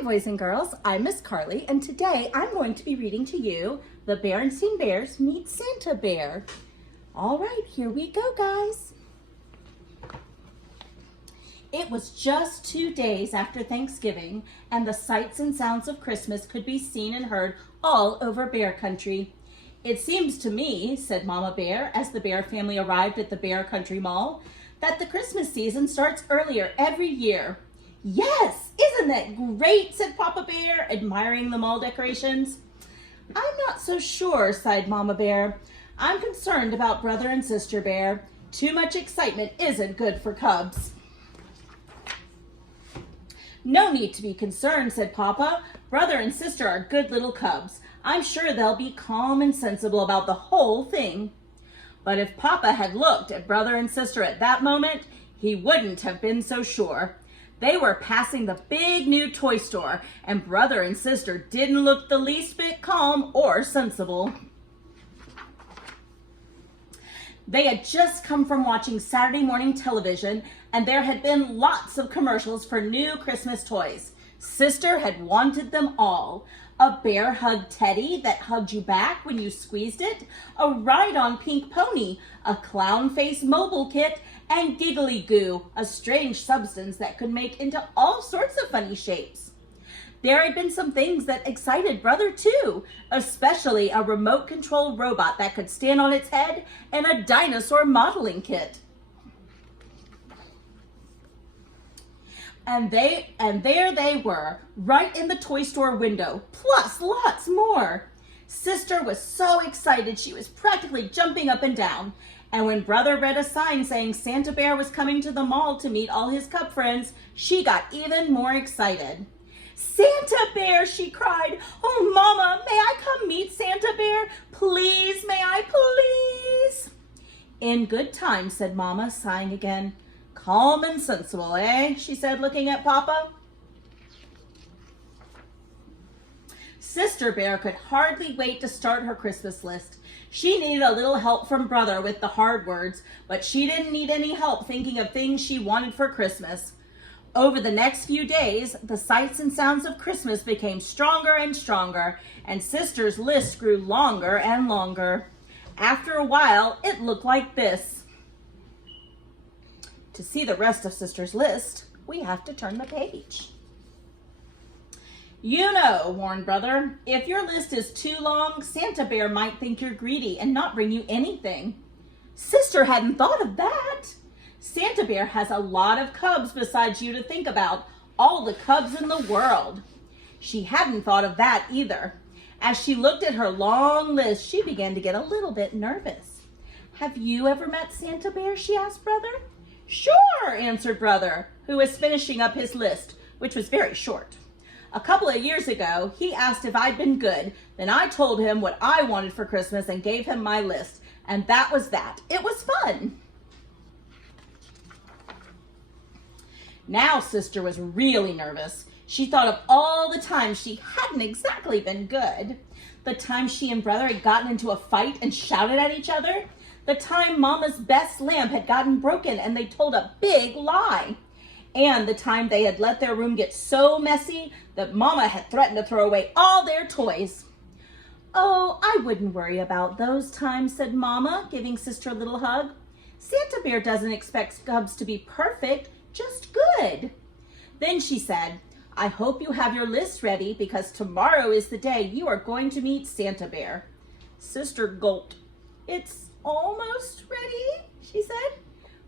Hi boys and girls, I'm Miss Carly and today I'm going to be reading to you The Berenstain Bears Meet Santa Bear. All right, here we go guys. It was just 2 days after Thanksgiving and the sights and sounds of Christmas could be seen and heard all over Bear Country. It seems to me, said Mama Bear as the Bear family arrived at the Bear Country Mall, that the Christmas season starts earlier every year. Yes, isn't that great, said Papa Bear, admiring the mall decorations. I'm not so sure, sighed Mama Bear. I'm concerned about Brother and Sister Bear. Too much excitement isn't good for cubs. No need to be concerned, said Papa. Brother and sister are good little cubs. I'm sure they'll be calm and sensible about the whole thing. But if Papa had looked at Brother and Sister at that moment, he wouldn't have been so sure. They were passing the big new toy store, and Brother and Sister didn't look the least bit calm or sensible. They had just come from watching Saturday morning television, and there had been lots of commercials for new Christmas toys. Sister had wanted them all. A bear hug teddy that hugged you back when you squeezed it, a ride-on pink pony, a clown face mobile kit, and giggly goo, a strange substance that could make into all sorts of funny shapes. There had been some things that excited Brother too, especially a remote control robot that could stand on its head and a dinosaur modeling kit. And there they were, right in the toy store window, plus lots more. Sister was so excited she was practically jumping up and down. And when Brother read a sign saying Santa Bear was coming to the mall to meet all his cub friends, she got even more excited. Santa Bear, she cried. Oh, Mama, may I come meet Santa Bear? Please, may I, please? In good time, said Mama, sighing again. Calm and sensible, eh? She said, looking at Papa. Sister Bear could hardly wait to start her Christmas list. She needed a little help from Brother with the hard words, but she didn't need any help thinking of things she wanted for Christmas. Over the next few days, the sights and sounds of Christmas became stronger and stronger, and Sister's list grew longer and longer. After a while, it looked like this. To see the rest of Sister's list, we have to turn the page. You know, warned Brother, if your list is too long, Santa Bear might think you're greedy and not bring you anything. Sister hadn't thought of that. Santa Bear has a lot of cubs besides you to think about, all the cubs in the world. She hadn't thought of that either. As she looked at her long list, she began to get a little bit nervous. Have you ever met Santa Bear? She asked Brother. Sure, answered Brother, who was finishing up his list, which was very short. A couple of years ago, he asked if I'd been good. Then I told him what I wanted for Christmas and gave him my list. And that was that. It was fun. Now Sister was really nervous. She thought of all the times she hadn't exactly been good. The time she and Brother had gotten into a fight and shouted at each other. The time Mama's best lamp had gotten broken and they told a big lie. And the time they had let their room get so messy that Mama had threatened to throw away all their toys. Oh, I wouldn't worry about those times, said Mama, giving Sister a little hug. Santa Bear doesn't expect cubs to be perfect, just good. Then she said, I hope you have your list ready because tomorrow is the day you are going to meet Santa Bear. Sister gulped. It's almost ready, she said.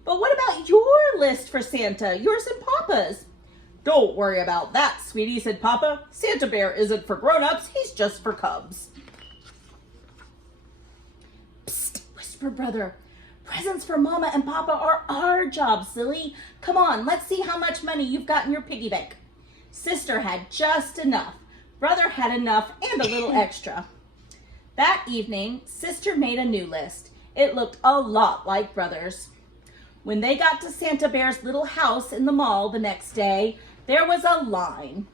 But what about your list for Santa, yours and Papa's? Don't worry about that, sweetie, said Papa. Santa Bear isn't for grown-ups, he's just for cubs. Psst, whispered Brother. Presents for Mama and Papa are our job, silly. Come on, let's see how much money you've got in your piggy bank. Sister had just enough. Brother had enough and a little extra. That evening, Sister made a new list. It looked a lot like Brother's. When they got to Santa Bear's little house in the mall the next day, there was a line.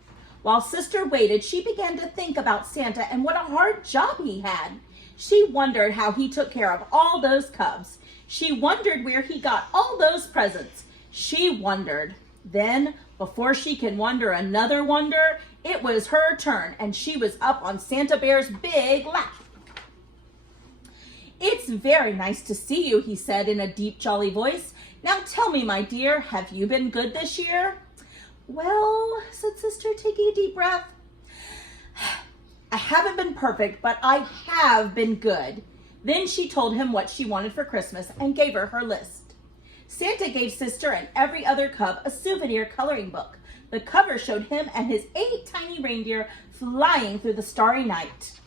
While Sister waited, she began to think about Santa and what a hard job he had. She wondered how he took care of all those cubs. She wondered where he got all those presents. She wondered. Then, before she can wonder another wonder, It was her turn, and she was up on Santa Bear's big lap. "It's very nice to see you," he said in a deep, jolly voice. "Now tell me, my dear, have you been good this year?" "Well," said Sister, taking a deep breath, "I haven't been perfect, but I have been good." Then she told him what she wanted for Christmas and gave her list. Santa gave Sister and every other cub a souvenir coloring book. The cover showed him and his 8 tiny reindeer flying through the starry night.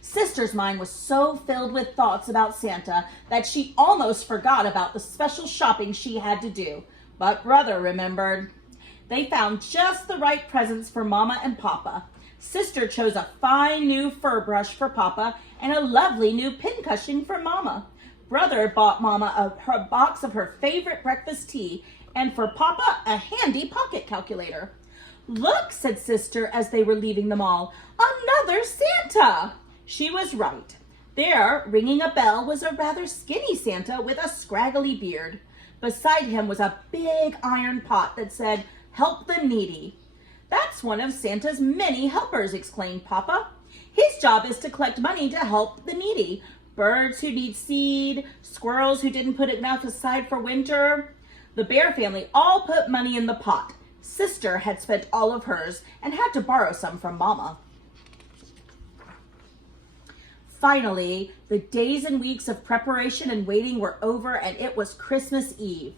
Sister's mind was so filled with thoughts about Santa that she almost forgot about the special shopping she had to do. But Brother remembered. They found just the right presents for Mama and Papa. Sister chose a fine new fur brush for Papa and a lovely new pincushion for Mama. Brother bought Mama a box of her favorite breakfast tea, and for Papa a handy pocket calculator. "Look," said Sister as they were leaving the mall, "another Santa!" She was right. There, ringing a bell, was a rather skinny Santa with a scraggly beard. Beside him was a big iron pot that said, "Help the needy." "That's one of Santa's many helpers," exclaimed Papa. "His job is to collect money to help the needy. Birds who need seed, squirrels who didn't put enough aside for winter." The Bear family all put money in the pot. Sister had spent all of hers and had to borrow some from Mama. Finally, the days and weeks of preparation and waiting were over, and it was Christmas Eve.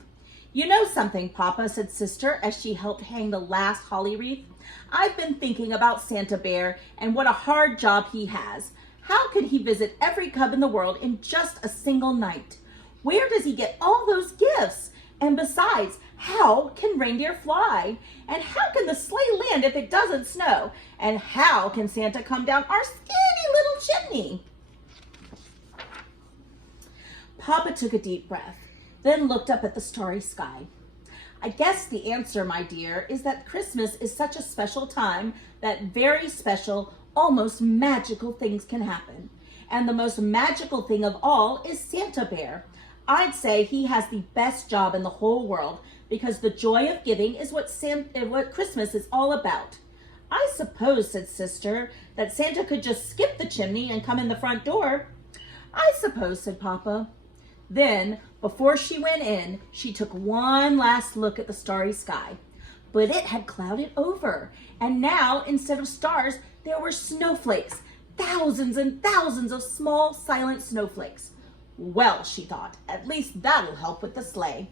"You know something, Papa," said Sister as she helped hang the last holly wreath. "I've been thinking about Santa Bear and what a hard job he has. How could he visit every cub in the world in just a single night? Where does he get all those gifts? And besides, how can reindeer fly? And how can the sleigh land if it doesn't snow? And how can Santa come down our skinny little chimney?" Papa took a deep breath, then looked up at the starry sky. "I guess the answer, my dear, is that Christmas is such a special time that very special, almost magical things can happen. And the most magical thing of all is Santa Bear. I'd say he has the best job in the whole world because the joy of giving is what Christmas is all about. I suppose," said Sister, "that Santa could just skip the chimney and come in the front door." "I suppose," said Papa. Then, before she went in, she took one last look at the starry sky. But it had clouded over, and now, instead of stars, there were snowflakes, thousands and thousands of small, silent snowflakes. "Well," she thought, "at least that'll help with the sleigh."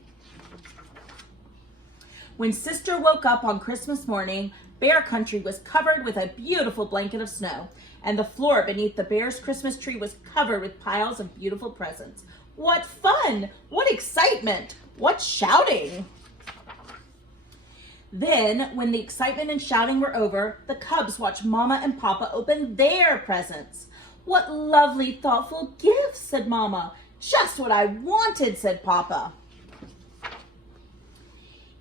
When Sister woke up on Christmas morning, Bear Country was covered with a beautiful blanket of snow, and the floor beneath the Bear's Christmas tree was covered with piles of beautiful presents. What fun! What excitement! What shouting! Then, when the excitement and shouting were over, the cubs watched Mama and Papa open their presents. "What lovely, thoughtful gifts," said Mama. "Just what I wanted," said Papa.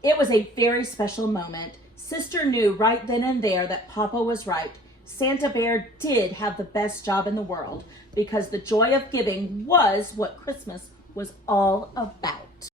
It was a very special moment. Sister knew right then and there that Papa was right. Santa Bear did have the best job in the world because the joy of giving was what Christmas was all about.